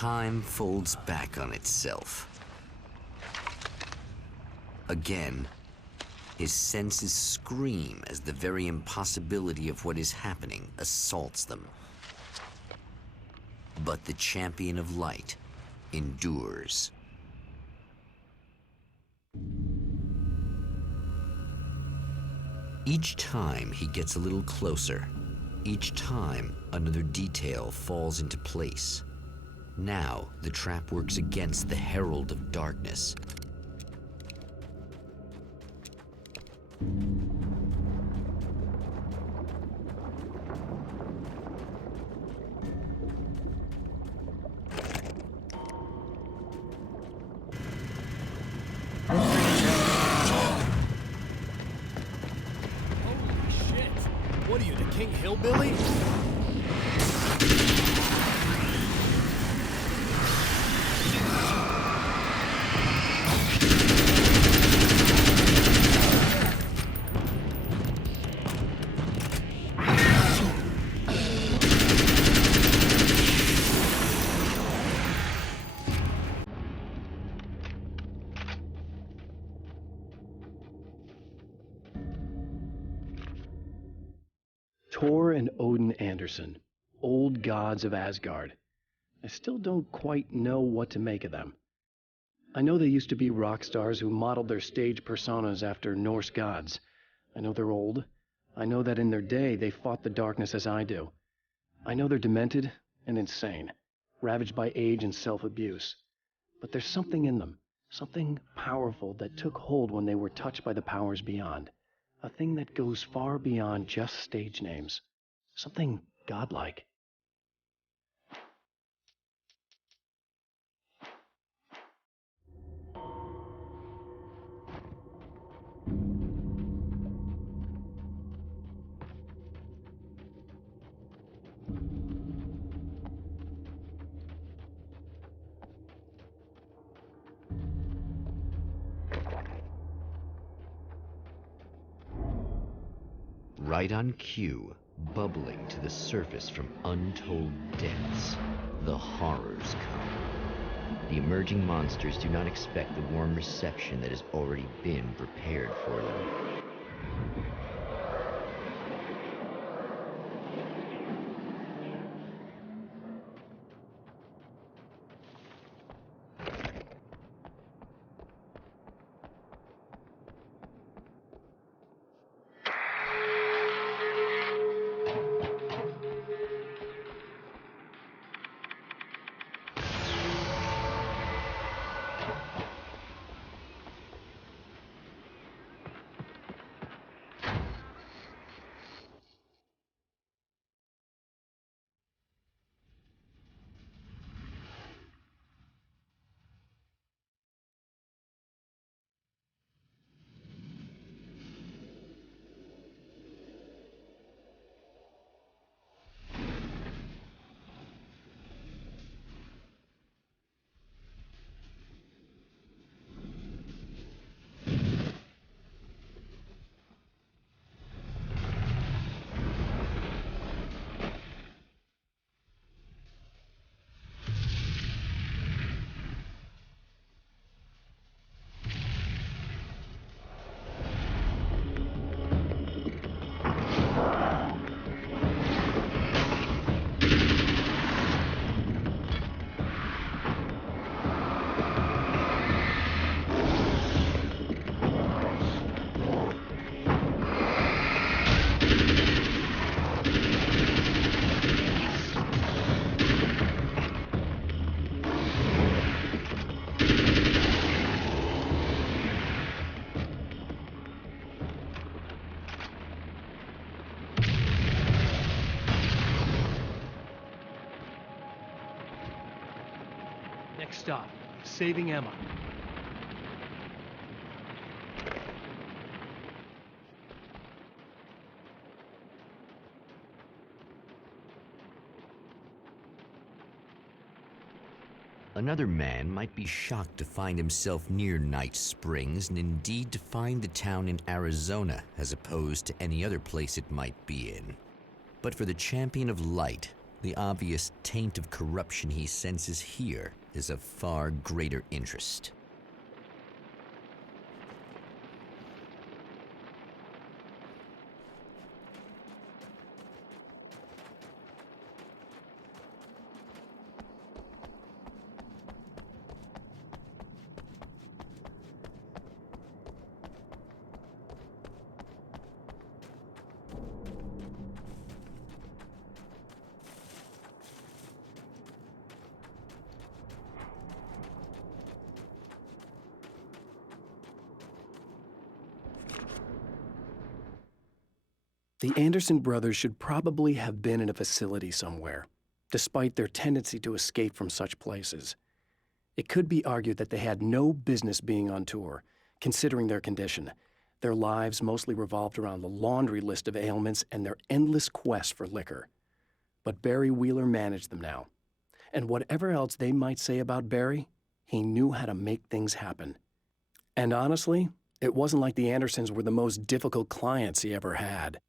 Time folds back on itself. Again, his senses scream as the very impossibility of what is happening assaults them. But the champion of light endures. Each time he gets a little closer. Each time another detail falls into place. Now the trap works against the Herald of Darkness. What are you, the King Hillbilly? Thor and Odin Anderson, old gods of Asgard. I still don't quite know what to make of them. I know they used to be rock stars who modeled their stage personas after Norse gods. I know they're old. I know that in their day they fought the darkness as I do. I know they're demented and insane, ravaged by age and self-abuse. But there's something in them, something powerful that took hold when they were touched by the powers beyond. A thing that goes far beyond just stage names. Something godlike. Right on cue, bubbling to the surface from untold depths, the horrors come. The emerging monsters do not expect the warm reception that has already been prepared for them. Next stop, saving Emma. Another man might be shocked to find himself near Night Springs, and indeed to find the town in Arizona as opposed to any other place it might be in. But for the champion of light, The obvious taint of corruption he senses here is of far greater interest. The Anderson brothers should probably have been in a facility somewhere, despite their tendency to escape from such places. It could be argued that they had no business being on tour, considering their condition. Their lives mostly revolved around the laundry list of ailments and their endless quest for liquor. But Barry Wheeler managed them now. And whatever else they might say about Barry, he knew how to make things happen. And honestly, it wasn't like the Andersons were the most difficult clients he ever had.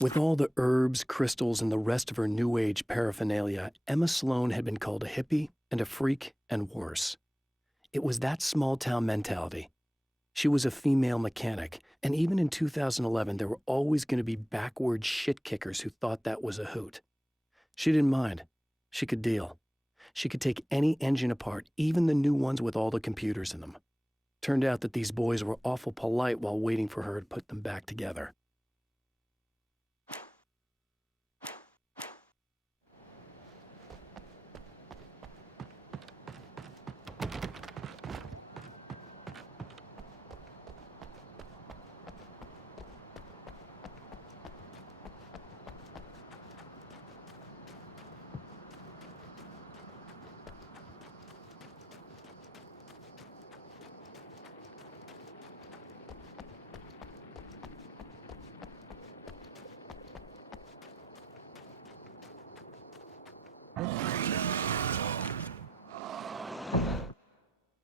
With all the herbs, crystals, and the rest of her New Age paraphernalia, Emma Sloan had been called a hippie and a freak and worse. It was that small-town mentality. She was a female mechanic, and even in 2011, there were always going to be backward shit-kickers who thought that was a hoot. She didn't mind. She could deal. She could take any engine apart, even the new ones with all the computers in them. Turned out that these boys were awful polite while waiting for her to put them back together.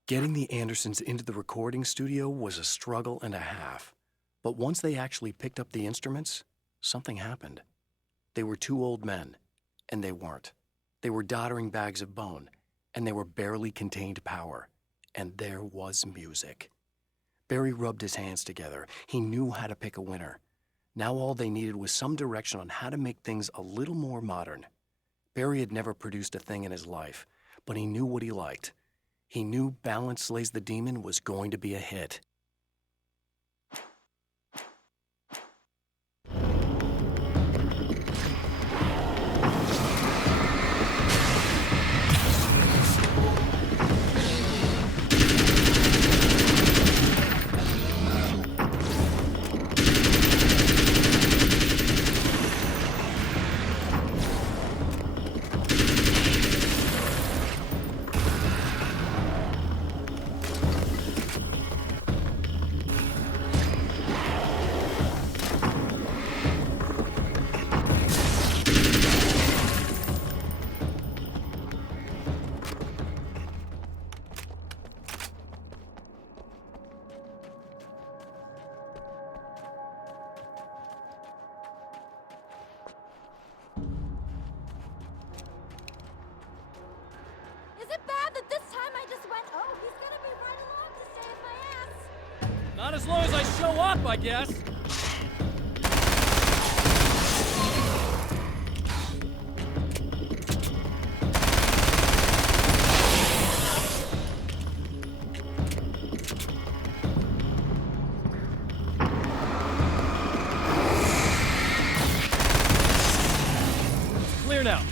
Getting the Andersons into the recording studio was a struggle and a half. But once they actually picked up the instruments, something happened. They were two old men, and they weren't. They were doddering bags of bone, and they were barely contained power. And there was music. Barry rubbed his hands together. He knew how to pick a winner. Now all they needed was some direction on how to make things a little more modern. Barry had never produced a thing in his life, but he knew what he liked. He knew Balance Slays the Demon was going to be a hit. Not as long as I show up, I guess. Clear now.